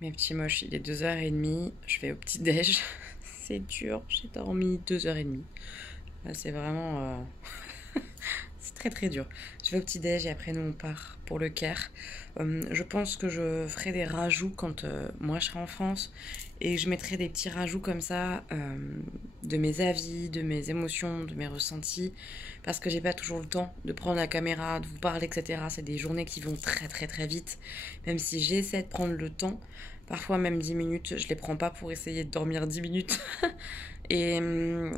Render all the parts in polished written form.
Mes petits moches, il est 2h30, je vais au petit-déj. C'est dur, j'ai dormi 2h30. Là, c'est vraiment... c'est très très dur. Je vais au petit-déj et après nous on part pour le Caire. Je pense que je ferai des rajouts quand moi je serai en France. Et je mettrai des petits rajouts comme ça de mes avis, de mes émotions, de mes ressentis. Parce que j'ai pas toujours le temps de prendre la caméra, de vous parler, etc. C'est des journées qui vont très très très vite. Même si j'essaie de prendre le temps, parfois même 10 minutes, je les prends pas pour essayer de dormir 10 minutes. Et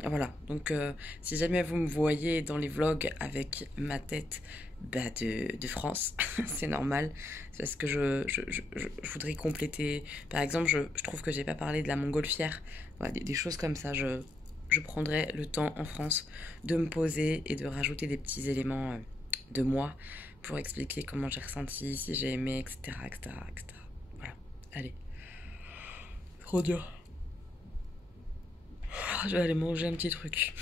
voilà, donc si jamais vous me voyez dans les vlogs avec ma tête de France, c'est normal. C'est parce que je voudrais compléter. Par exemple, je trouve que j'ai pas parlé de la montgolfière. Voilà, des choses comme ça. Je prendrai le temps en France de me poser et de rajouter des petits éléments de moi pour expliquer comment j'ai ressenti, si j'ai aimé, etc., etc., etc. Voilà, allez. Trop dur. Je vais aller manger un petit truc.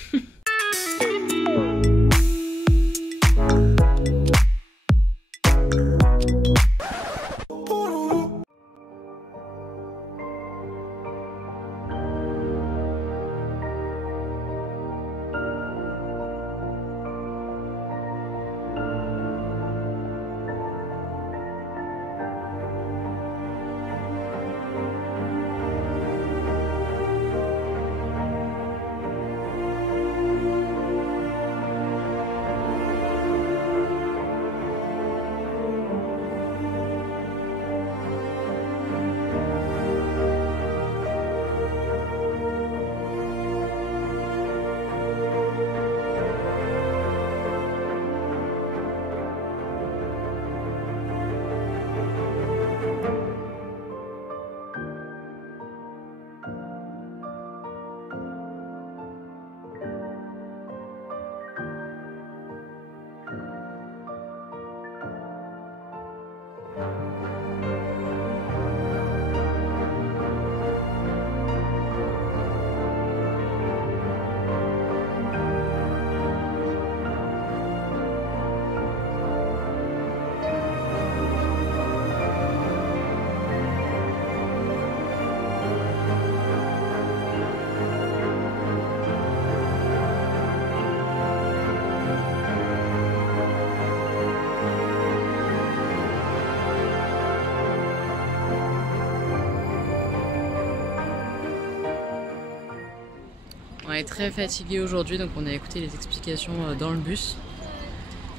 On est très fatigué aujourd'hui, donc on a écouté les explications dans le bus.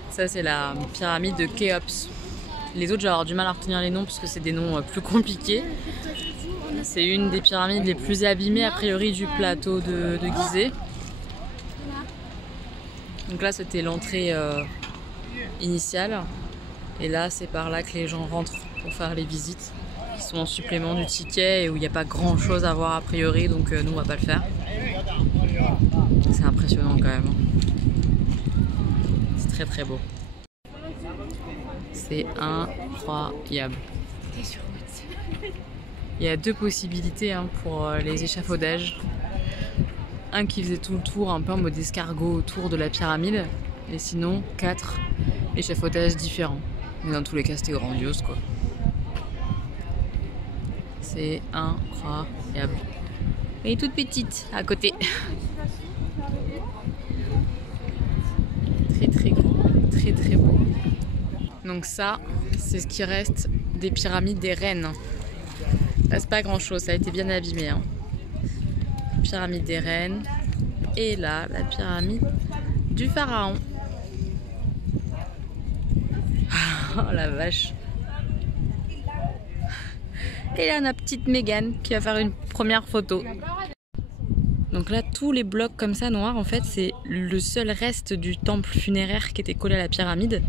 Ça, c'est la pyramide de Khéops. Les autres, j'ai avoir du mal à retenir les noms parce que c'est des noms plus compliqués. C'est une des pyramides les plus abîmées, a priori, du plateau de Gizeh. Donc là, c'était l'entrée initiale. Et là, c'est par là que les gens rentrent pour faire les visites, qui sont en supplément du ticket et où il n'y a pas grand chose à voir a priori, donc nous, on va pas le faire. C'est impressionnant quand même. C'est très très beau. C'est incroyable. Il y a deux possibilités pour les échafaudages. Un qui faisait tout le tour, un peu en mode escargot autour de la pyramide. Et sinon, 4 échafaudages différents. Mais dans tous les cas, c'était grandiose quoi. C'est incroyable. Elle est toute petite à côté. Très très grand, très très beau. Donc ça, c'est ce qui reste des pyramides des reines. Là, c'est pas grand chose, ça a été bien abîmé. Pyramide des reines. Et là, la pyramide du pharaon. Oh la vache. Et là, notre petite Mégane qui va faire une première photo. Donc là, tous les blocs comme ça noirs, en fait, c'est le seul reste du temple funéraire qui était collé à la pyramide.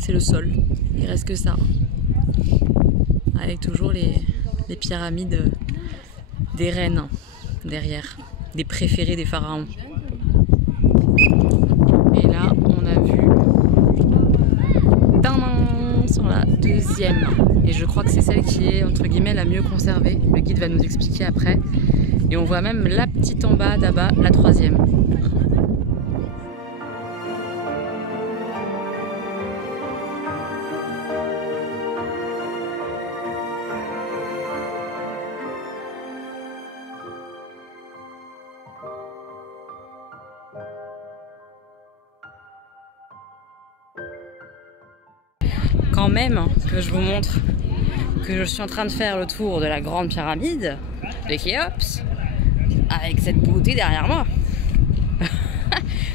C'est le sol. Il reste que ça. Avec toujours les pyramides des reines derrière. Des préférés des pharaons. Et là, on a vu... sur la deuxième. Et je crois que c'est celle qui est, entre guillemets, la mieux conservée. Le guide va nous expliquer après. Et on voit même la petite en bas, là-bas, la troisième. avant même que je vous montre que je suis en train de faire le tour de la grande pyramide de Khéops, avec cette beauté derrière moi.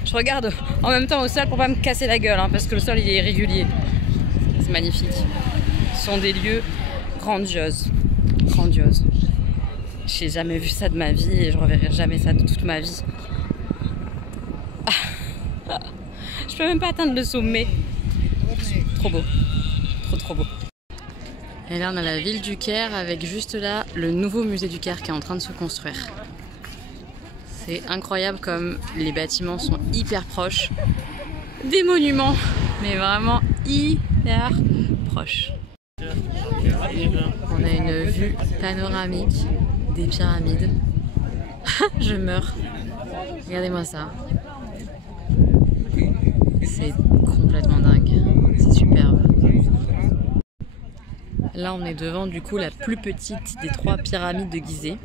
Je regarde en même temps au sol pour pas me casser la gueule, hein, parce que le sol il est irrégulier. C'est magnifique. Ce sont des lieux grandioses. Grandioses. J'ai jamais vu ça de ma vie et je reverrai jamais ça de toute ma vie. Je peux même pas atteindre le sommet. Trop beau. Trop beau. Et là on a la ville du Caire avec juste là le nouveau musée du Caire qui est en train de se construire. C'est incroyable comme les bâtiments sont hyper proches des monuments, mais vraiment hyper proches. On a une vue panoramique des pyramides. Je meurs. Regardez-moi ça. C'est complètement dingue. C'est superbe. Là, on est devant du coup la plus petite des 3 pyramides de Gizeh.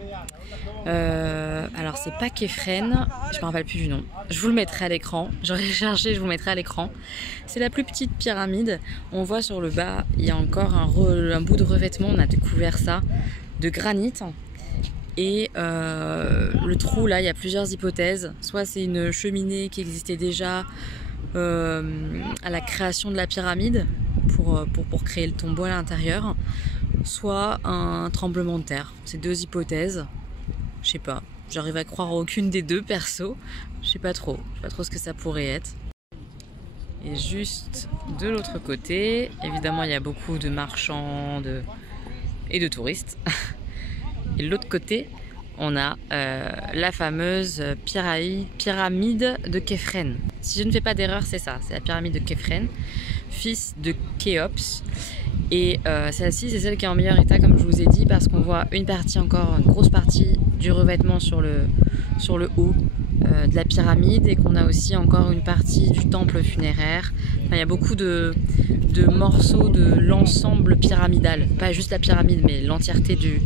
Alors, c'est pas Képhren, je me rappelle plus du nom. Je vous le mettrai à l'écran. J'aurais cherché, je vous le mettrai à l'écran. C'est la plus petite pyramide. On voit sur le bas, il y a encore un bout de revêtement. On a découvert ça de granit. Et le trou, là, il y a plusieurs hypothèses. Soit c'est une cheminée qui existait déjà à la création de la pyramide pour créer le tombeau à l'intérieur, soit un tremblement de terre. C'est 2 hypothèses. Je sais pas. J'arrive à croire à aucune des 2 perso. Je sais pas trop. Je sais pas trop ce que ça pourrait être. Et juste de l'autre côté, évidemment, il y a beaucoup de marchands et de touristes. Et de l'autre côté, on a la fameuse pyramide de Képhren. Si je ne fais pas d'erreur, c'est ça. C'est la pyramide de Képhren, fils de Khéops. Et celle-ci, c'est celle qui est en meilleur état, comme je vous ai dit, parce qu'on voit une grosse partie du revêtement sur le haut de la pyramide, et qu'on a aussi encore une partie du temple funéraire. Enfin, il y a beaucoup de morceaux de l'ensemble pyramidal. Pas juste la pyramide, mais l'entièreté du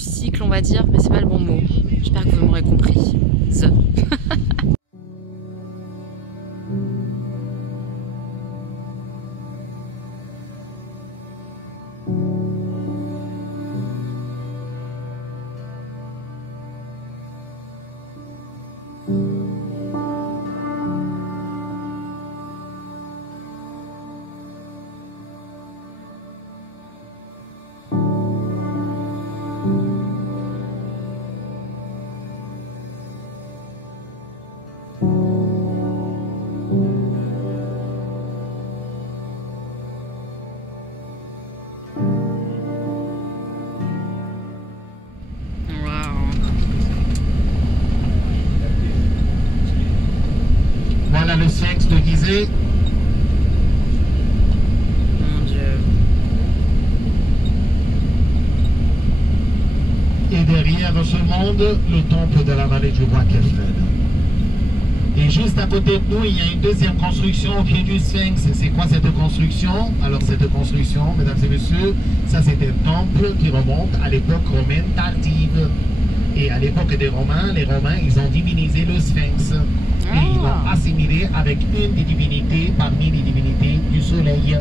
cycle, on va dire, mais c'est pas le bon mot. J'espère que vous m'aurez compris. Voilà le sphinx de Gizeh. Mon Dieu. Et derrière ce monde, le temple de la vallée du roi Képhren. Et juste à côté de nous, il y a une deuxième construction au pied du sphinx. C'est quoi cette construction? Alors cette construction, mesdames et messieurs, ça c'est un temple qui remonte à l'époque romaine tardive. Et à l'époque des Romains, les Romains, ils ont divinisé le sphinx. Et ils l'ont assimilé avec une des divinités parmi les divinités du soleil.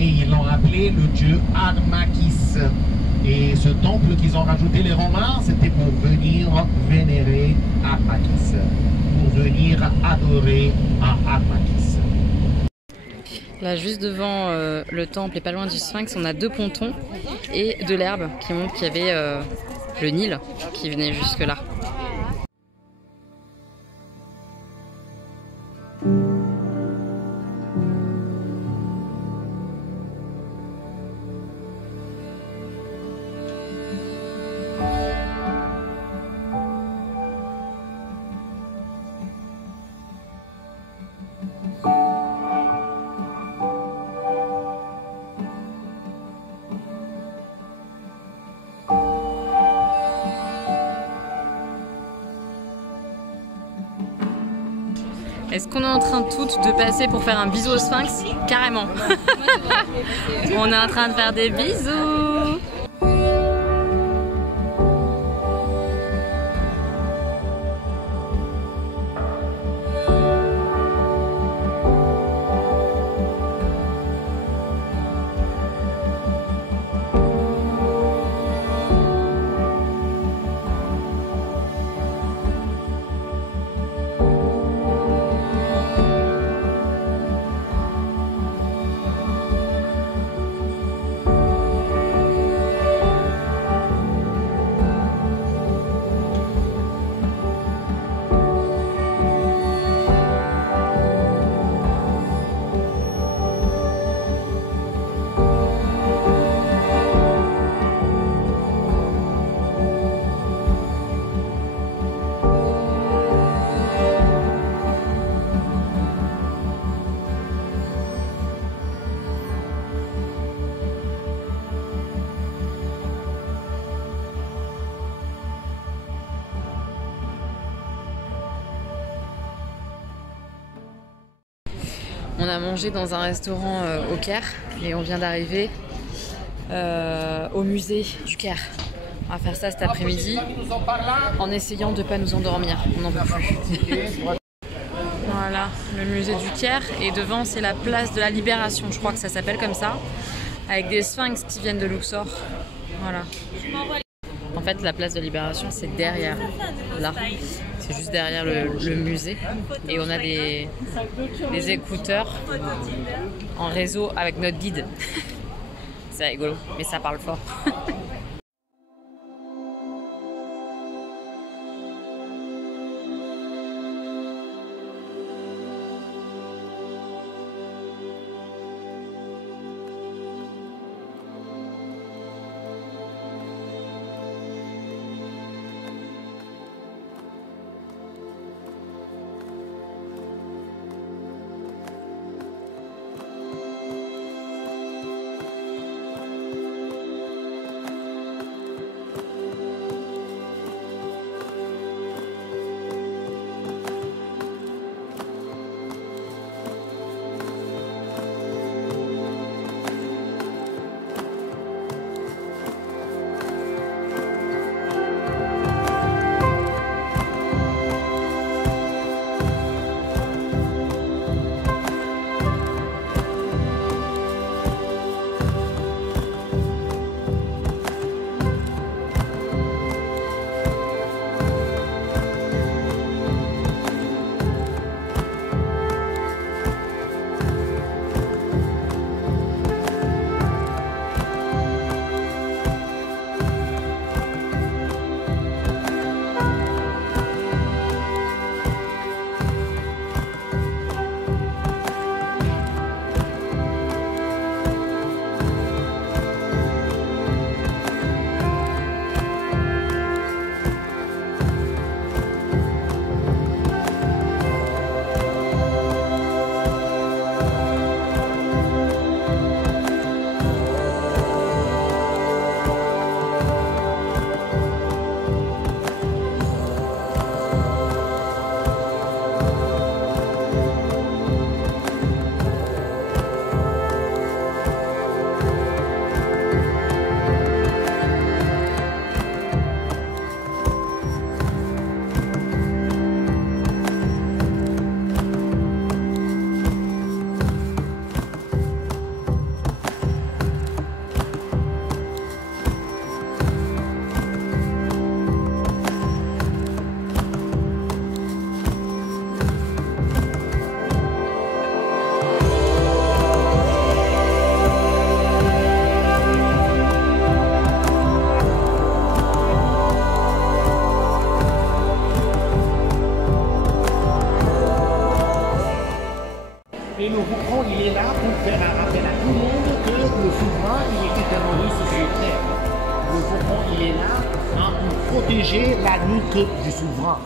Et ils l'ont appelé le dieu Harmakis. Et ce temple qu'ils ont rajouté les Romains, c'était pour venir vénérer Harmakis, pour venir adorer à Harmakis. Là, juste devant le temple et pas loin du sphinx, on a 2 pontons et de l'herbe qui montre qu'il y avait le Nil qui venait jusque là. Est-ce qu'on est en train toutes de passer pour faire un bisou au sphinx? Carrément. On est en train de faire des bisous. On a mangé dans un restaurant au Caire et on vient d'arriver au musée du Caire. On va faire ça cet après-midi en essayant de ne pas nous endormir. On n'en peut plus. Voilà, le musée du Caire. Et devant, c'est la place de la Libération. Je crois que ça s'appelle comme ça. Avec des sphinx qui viennent de Luxor. Voilà. En fait, la place de Libération, c'est derrière, là. C'est juste derrière le musée. Et on a des écouteurs en réseau avec notre guide. C'est rigolo, mais ça parle fort. Et le Boucron, il est là pour faire un rappel à tout le monde que le souverain, il était terroriste sur terre. Le Boucron, il est là pour protéger la nuque du souverain.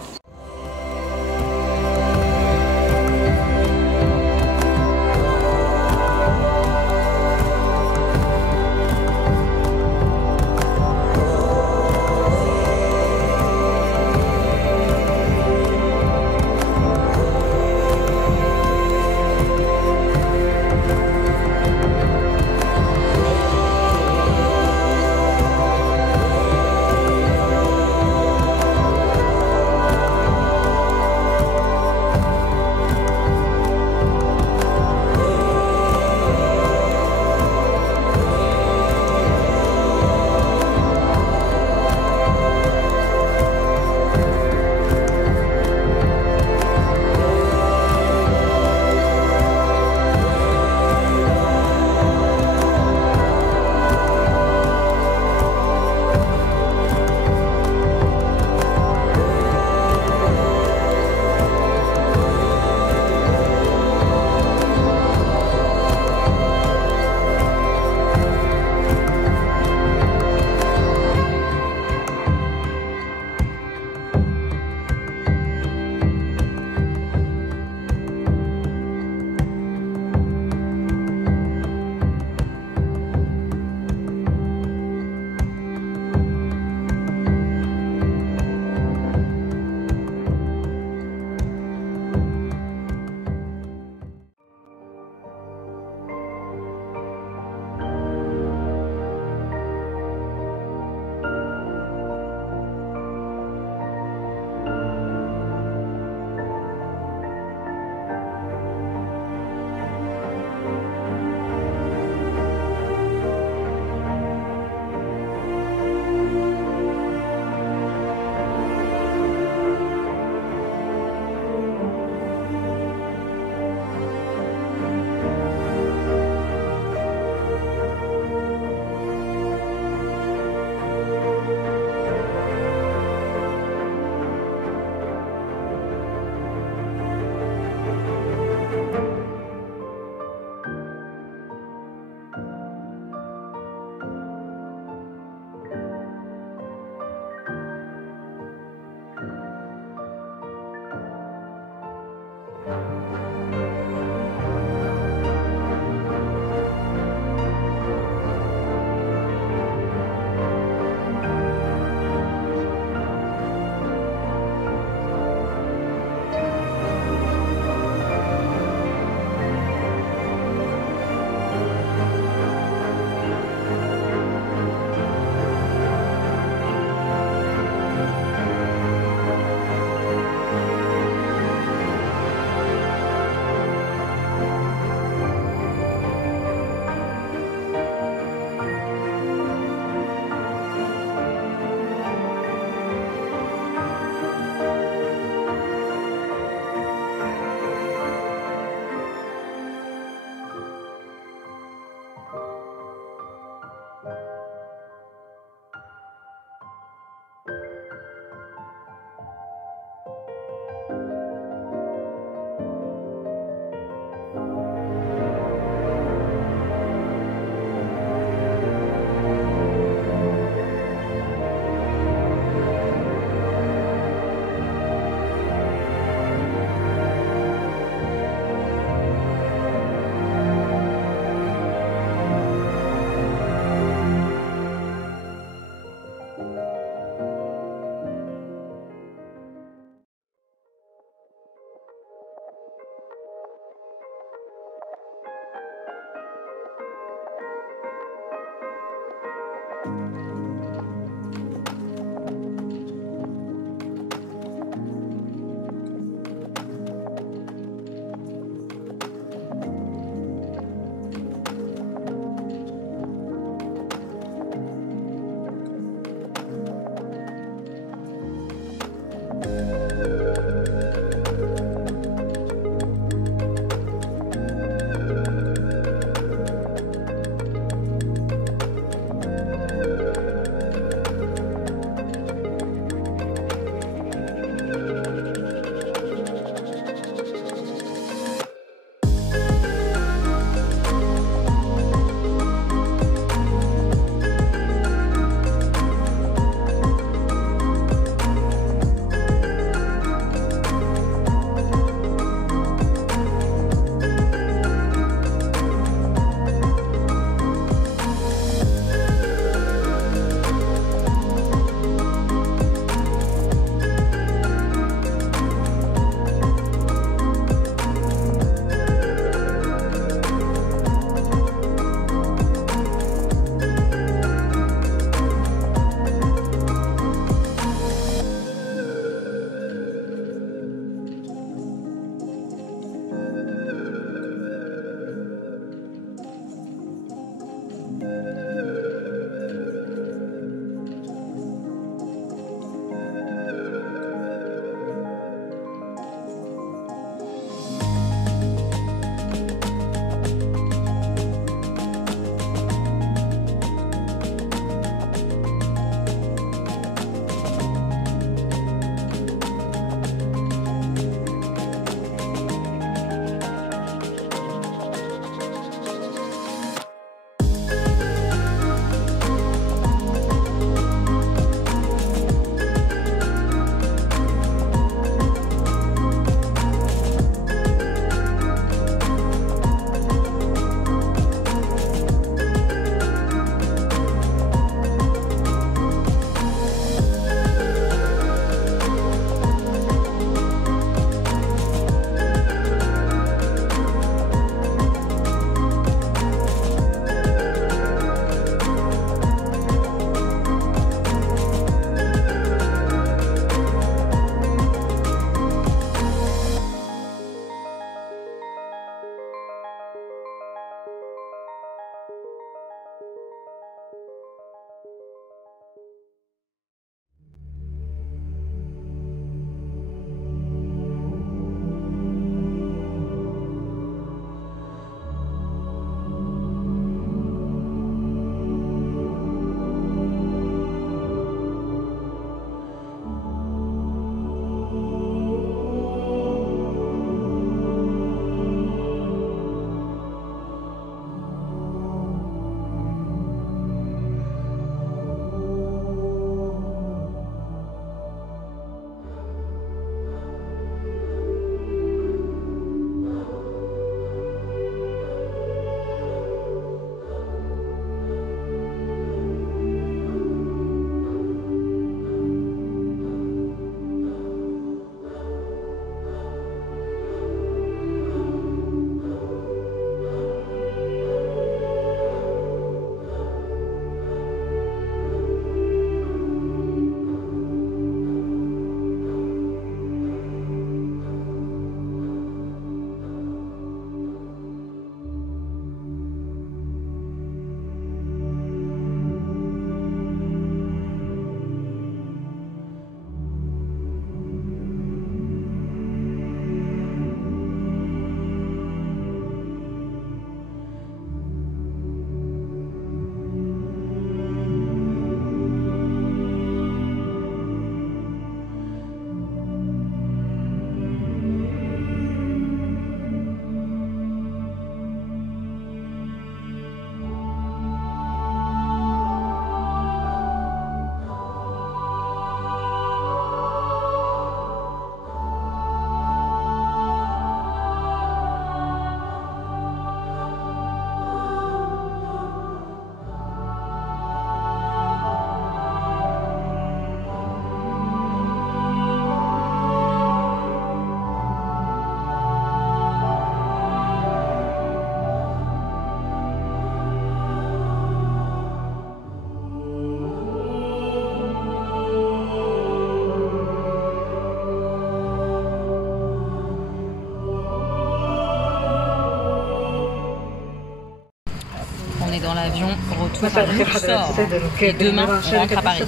dans l'avion, retour à Luxor. Et demain, on rentre à Paris.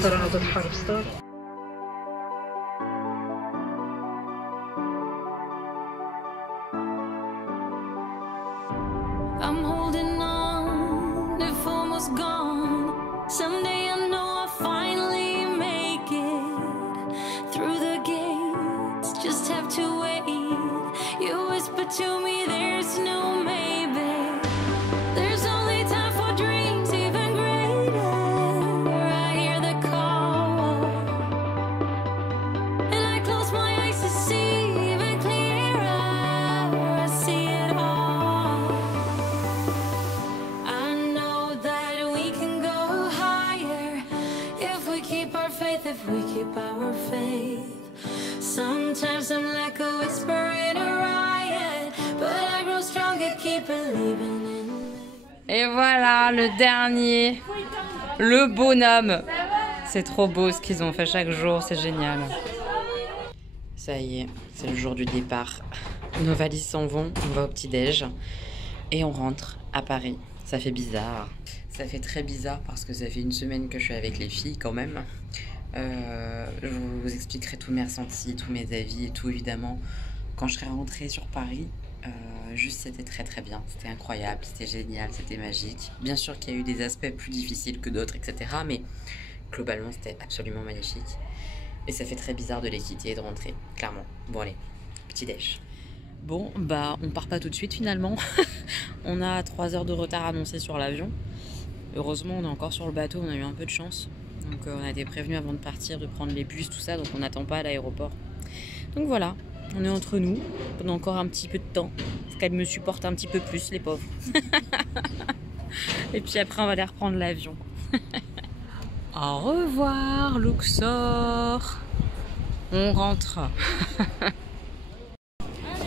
I'm holding on, if almost gone. Someday I know I'll finally make it through the gates. Just have to wait. You whisper to me, there's no maybe. There's only time for dreams even greater. I hear the call, and I close my eyes to see even clearer. I see it all. I know that we can go higher if we keep our faith, if we keep our faith. Sometimes I'm like a whisper in a riot, but I grow stronger, keep believing in. Et voilà, le dernier, le bonhomme. C'est trop beau ce qu'ils ont fait chaque jour, c'est génial. Ça y est, c'est le jour du départ. Nos valises s'en vont, on va au petit-déj et on rentre à Paris. Ça fait bizarre. Ça fait très bizarre parce que ça fait une semaine que je suis avec les filles quand même. Je vous expliquerai tous mes ressentis, tous mes avis et tout évidemment quand je serai rentrée sur Paris. Juste c'était très très bien, c'était incroyable, c'était génial, c'était magique. Bien sûr qu'il y a eu des aspects plus difficiles que d'autres, etc. Mais globalement c'était absolument magnifique. Et ça fait très bizarre de les quitter et de rentrer, clairement. Bon allez, petit déj. Bon, bah on part pas tout de suite finalement. On a 3 heures de retard annoncé sur l'avion. Heureusement on est encore sur le bateau, on a eu un peu de chance. Donc on a été prévenus avant de partir de prendre les bus, tout ça, donc on n'attend pas à l'aéroport. Donc voilà, on est entre nous pendant encore un petit peu de temps. Parce qu'elles me supportent un petit peu plus, les pauvres. Et puis après on va aller reprendre l'avion. Au revoir Luxor. On rentre.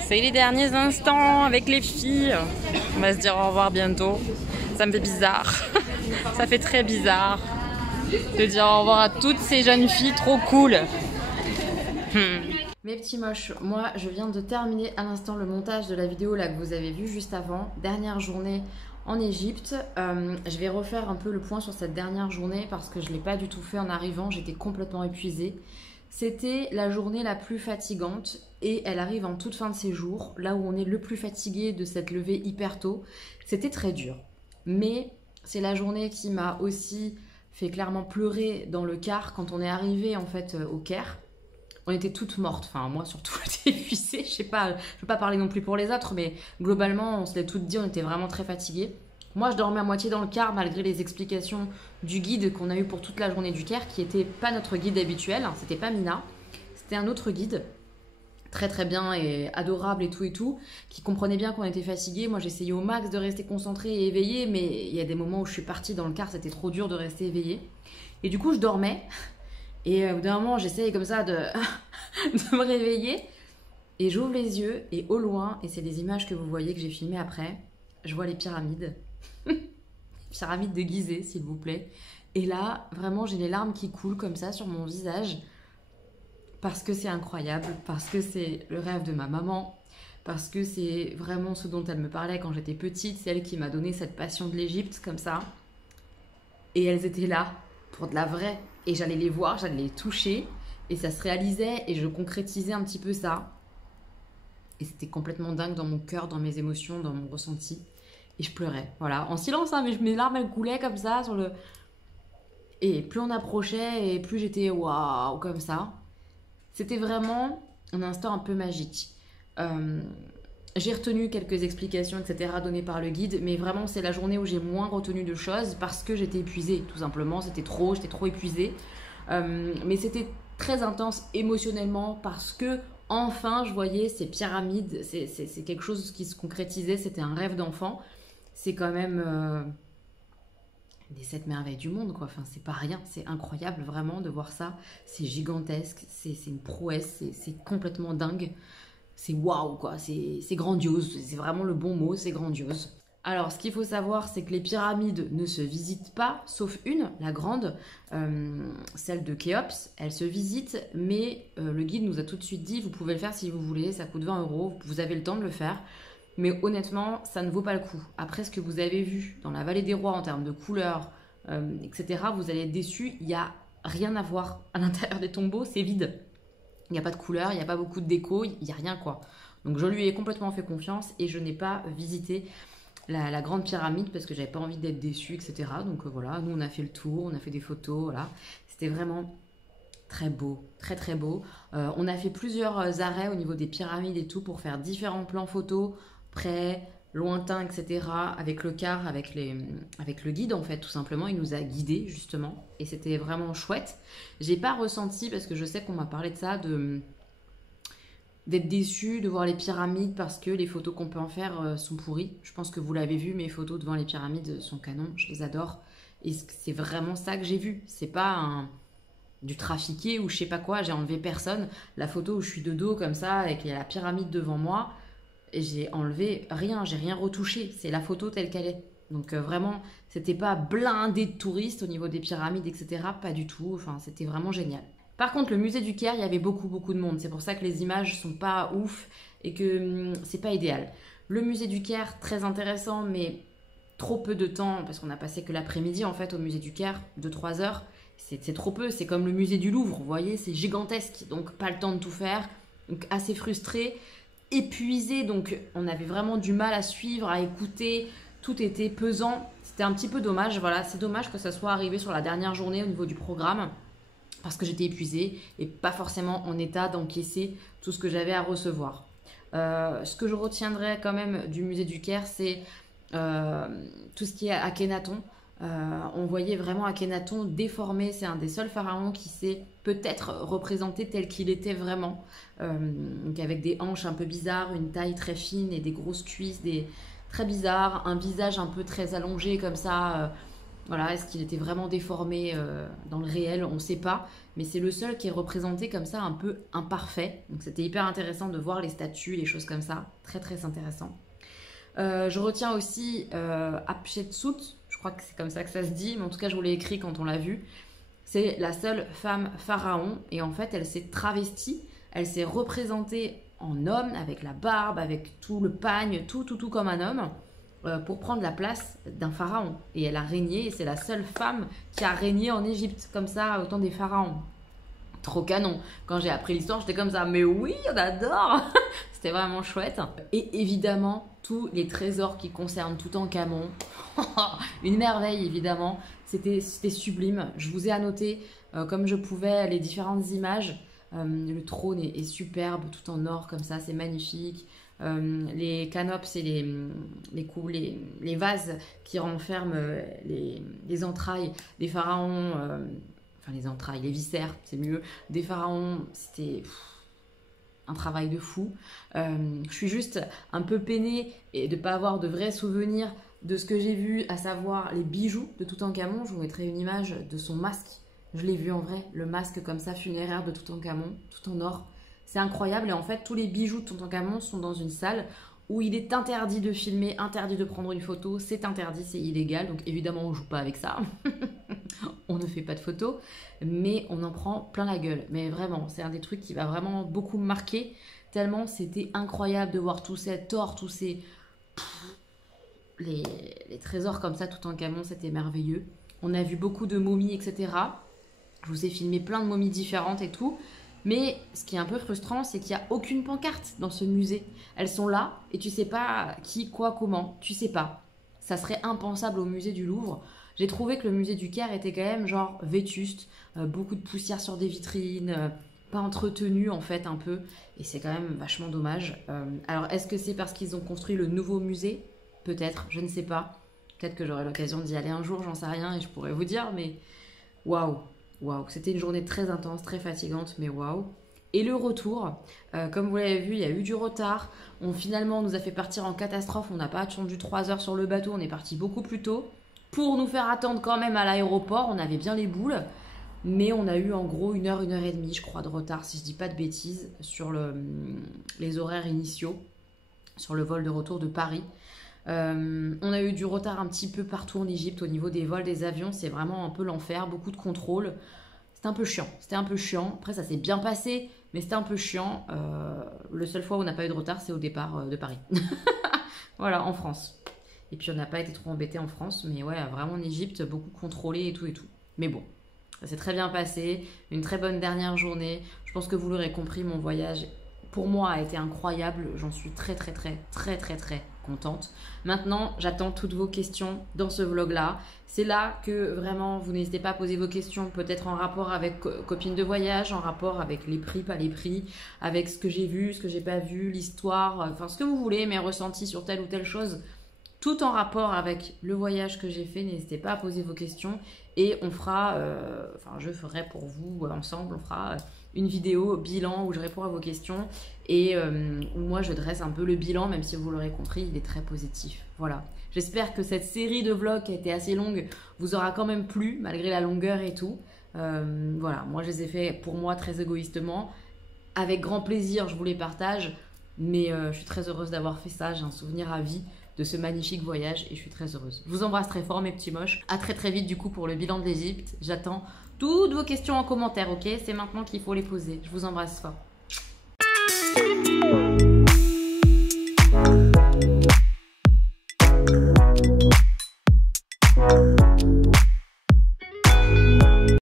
C'est les derniers instants avec les filles. On va se dire au revoir bientôt. Ça me fait bizarre. Ça fait très bizarre de dire au revoir à toutes ces jeunes filles trop cool. Mes petits moches, moi je viens de terminer à l'instant le montage de la vidéo là que vous avez vu juste avant. Dernière journée en Égypte. Je vais refaire un peu le point sur cette dernière journée parce que je ne l'ai pas du tout fait en arrivant. J'étais complètement épuisée. C'était la journée la plus fatigante et elle arrive en toute fin de séjour, là où on est le plus fatigué de cette levée hyper tôt. C'était très dur. Mais c'est la journée qui m'a aussi fait clairement pleurer dans le car quand on est arrivé en fait au Caire. On était toutes mortes, enfin moi surtout j'étais épuisée, je sais pas, je veux pas parler non plus pour les autres, mais globalement on se l'est toutes dit, on était vraiment très fatigués. Moi je dormais à moitié dans le car malgré les explications du guide qu'on a eu pour toute la journée du Caire, qui était pas notre guide habituel, hein, c'était pas Mina, c'était un autre guide, très très bien et adorable et tout, qui comprenait bien qu'on était fatigués. Moi j'essayais au max de rester concentrée et éveillée, mais il y a des moments où je suis partie dans le car, c'était trop dur de rester éveillée. Et du coup je dormais, et au bout d'un moment j'essayais comme ça de me réveiller, et j'ouvre les yeux, et au loin, et c'est des images que vous voyez que j'ai filmées après, je vois les pyramides. Pyramide de Gizeh s'il vous plaît. Et là vraiment j'ai les larmes qui coulent comme ça sur mon visage parce que c'est incroyable, parce que c'est le rêve de ma maman, parce que c'est vraiment ce dont elle me parlait quand j'étais petite, c'est elle qui m'a donné cette passion de l'Égypte comme ça, et elles étaient là pour de la vraie et j'allais les voir, j'allais les toucher et ça se réalisait et je concrétisais un petit peu ça et c'était complètement dingue dans mon cœur, dans mes émotions, dans mon ressenti. Et je pleurais, voilà, en silence, hein, mais mes larmes elles coulaient comme ça sur le... Et plus on approchait et plus j'étais waouh, comme ça. C'était vraiment un instant un peu magique. J'ai retenu quelques explications, etc. données par le guide, mais vraiment c'est la journée où j'ai moins retenu de choses parce que j'étais épuisée, tout simplement. J'étais trop épuisée. Mais c'était très intense émotionnellement parce que enfin je voyais ces pyramides, c'est quelque chose qui se concrétisait, c'était un rêve d'enfant. C'est quand même des 7 merveilles du monde, quoi. Enfin, c'est pas rien, c'est incroyable vraiment de voir ça. C'est gigantesque, c'est une prouesse, c'est complètement dingue. C'est waouh, quoi, c'est grandiose, c'est vraiment le bon mot, c'est grandiose. Alors, ce qu'il faut savoir, c'est que les pyramides ne se visitent pas, sauf une, la grande, celle de Khéops. Elle se visite, mais le guide nous a tout de suite dit, vous pouvez le faire si vous voulez, ça coûte 20 €, vous avez le temps de le faire. mais honnêtement, ça ne vaut pas le coup. Après ce que vous avez vu dans la Vallée des Rois en termes de couleurs, etc., vous allez être déçus. Il n'y a rien à voir à l'intérieur des tombeaux, c'est vide. Il n'y a pas de couleurs, il n'y a pas beaucoup de déco, il n'y a rien quoi. Donc je lui ai complètement fait confiance et je n'ai pas visité la grande pyramide parce que j'avais pas envie d'être déçue, etc. Donc voilà, nous on a fait le tour, on a fait des photos, voilà. C'était vraiment très beau, très très beau. On a fait plusieurs arrêts au niveau des pyramides et tout pour faire différents plans photos, près, lointains, etc. Avec le car, avec le guide en fait, tout simplement. Il nous a guidés justement et c'était vraiment chouette. J'ai pas ressenti, parce que je sais qu'on m'a parlé de ça, d'être déçu de voir les pyramides parce que les photos qu'on peut en faire sont pourries. Je pense que vous l'avez vu, mes photos devant les pyramides sont canon, je les adore. Et c'est vraiment ça que j'ai vu. C'est pas du trafiqué ou je sais pas quoi, j'ai enlevé personne. La photo où je suis de dos comme ça, et qu'il y a la pyramide devant moi, et j'ai enlevé rien, j'ai rien retouché. C'est la photo telle qu'elle est. Donc vraiment, c'était pas blindé de touristes au niveau des pyramides, etc. Pas du tout, enfin c'était vraiment génial. Par contre, le musée du Caire, il y avait beaucoup de monde. C'est pour ça que les images sont pas ouf et que c'est pas idéal. Le musée du Caire, très intéressant, mais trop peu de temps, parce qu'on a passé que l'après-midi en fait au musée du Caire, 2-3 heures. C'est trop peu, c'est comme le musée du Louvre, vous voyez, c'est gigantesque, donc pas le temps de tout faire. Donc assez frustré, épuisé, donc on avait vraiment du mal à suivre, à écouter, tout était pesant. C'était un petit peu dommage, voilà, c'est dommage que ça soit arrivé sur la dernière journée au niveau du programme, parce que j'étais épuisée et pas forcément en état d'encaisser tout ce que j'avais à recevoir. Ce que je retiendrai quand même du musée du Caire, c'est tout ce qui est Akhenaton. On voyait vraiment Akhenaton déformé, c'est un des seuls pharaons qui s'est peut-être représenté tel qu'il était vraiment, donc avec des hanches un peu bizarres, une taille très fine et des grosses cuisses, très bizarres, un visage un peu très allongé comme ça. Voilà, est-ce qu'il était vraiment déformé dans le réel? On ne sait pas, mais c'est le seul qui est représenté comme ça, un peu imparfait. Donc c'était hyper intéressant de voir les statues, les choses comme ça, très très intéressant. Je retiens aussi Hatshepsut, je crois que c'est comme ça que ça se dit, mais en tout cas je vous l'ai écrit quand on l'a vu. C'est la seule femme pharaon et en fait elle s'est travestie, elle s'est représentée en homme avec la barbe, avec tout le pagne, tout comme un homme. Pour prendre la place d'un pharaon. Et elle a régné, et c'est la seule femme qui a régné en Égypte, comme ça, au temps des pharaons. Trop canon. Quand j'ai appris l'histoire, j'étais comme ça, mais oui, on adore. C'était vraiment chouette. Et évidemment, tous les trésors qui concernent Toutankhamon. Une merveille, évidemment. C'était sublime. Je vous ai annoté, comme je pouvais, les différentes images. Le trône est superbe, tout en or, comme ça, c'est magnifique. Les canopes, c'est les vases qui renferment les entrailles des pharaons, enfin les entrailles, les viscères, c'est mieux, des pharaons. C'était un travail de fou. Je suis juste un peu peinée et de ne pas avoir de vrais souvenirs de ce que j'ai vu, à savoir les bijoux de Toutankhamon. Je vous mettrai une image de son masque. Je l'ai vu en vrai, le masque comme ça funéraire de Toutankhamon, tout en or. C'est incroyable et en fait tous les bijoux de Toutankhamon sont dans une salle où il est interdit de filmer, interdit de prendre une photo, c'est interdit, c'est illégal, donc évidemment on ne joue pas avec ça, on ne fait pas de photos, mais on en prend plein la gueule. Mais vraiment, c'est un des trucs qui va vraiment beaucoup me marquer, tellement c'était incroyable de voir tous ces or, tous ces... Les trésors comme ça, Toutankhamon, c'était merveilleux. On a vu beaucoup de momies, etc. Je vous ai filmé plein de momies différentes et tout. Mais ce qui est un peu frustrant, c'est qu'il n'y a aucune pancarte dans ce musée. Elles sont là et tu sais pas qui, quoi, comment. Tu sais pas. Ça serait impensable au musée du Louvre. J'ai trouvé que le musée du Caire était quand même genre vétuste. Beaucoup de poussière sur des vitrines. Pas entretenu en fait un peu. Et c'est quand même vachement dommage. Alors est-ce que c'est parce qu'ils ont construit le nouveau musée? Peut-être, je ne sais pas. Peut-être que j'aurai l'occasion d'y aller un jour, j'en sais rien et je pourrais vous dire. Mais waouh! Waouh, c'était une journée très intense, très fatigante, mais waouh. Et le retour, comme vous l'avez vu, il y a eu du retard. Finalement, on nous a fait partir en catastrophe. On n'a pas attendu 3 heures sur le bateau. On est parti beaucoup plus tôt. Pour nous faire attendre quand même à l'aéroport, on avait bien les boules. Mais on a eu en gros 1 heure, 1 heure et demie, je crois, de retard, si je dis pas de bêtises, sur les horaires initiaux, sur le vol de retour de Paris. On a eu du retard un petit peu partout en Égypte au niveau des vols, des avions. C'est vraiment un peu l'enfer, beaucoup de contrôles. C'était un peu chiant. Après, ça s'est bien passé, mais c'était un peu chiant. Le seul fois où on n'a pas eu de retard, c'est au départ de Paris. Voilà, en France. Et puis on n'a pas été trop embêté en France, mais ouais, vraiment en Égypte, beaucoup contrôlé et tout et tout. Mais bon, ça s'est très bien passé, une très bonne dernière journée. Je pense que vous l'aurez compris, mon voyage, pour moi, a été incroyable. J'en suis très contente. Maintenant, j'attends toutes vos questions dans ce vlog-là. C'est là que vraiment, vous n'hésitez pas à poser vos questions, peut-être en rapport avec copines de voyage, en rapport avec les prix, pas les prix, avec ce que j'ai vu, ce que j'ai pas vu, l'histoire, enfin ce que vous voulez, mes ressentis sur telle ou telle chose. Tout en rapport avec le voyage que j'ai fait, n'hésitez pas à poser vos questions et on fera, je ferai pour vous ensemble, on fera une vidéo bilan où je réponds à vos questions et où moi je dresse un peu le bilan, même si vous l'aurez compris, il est très positif. Voilà. J'espère que cette série de vlogs qui a été assez longue vous aura quand même plu, malgré la longueur et tout. Voilà, moi je les ai fait pour moi très égoïstement. Avec grand plaisir, je vous les partage, mais je suis très heureuse d'avoir fait ça, j'ai un souvenir à vie de ce magnifique voyage et je suis très heureuse. Je vous embrasse très fort mes petits moches. À très vite du coup pour le bilan de l'Égypte. J'attends toutes vos questions en commentaire, ok? C'est maintenant qu'il faut les poser. Je vous embrasse fort.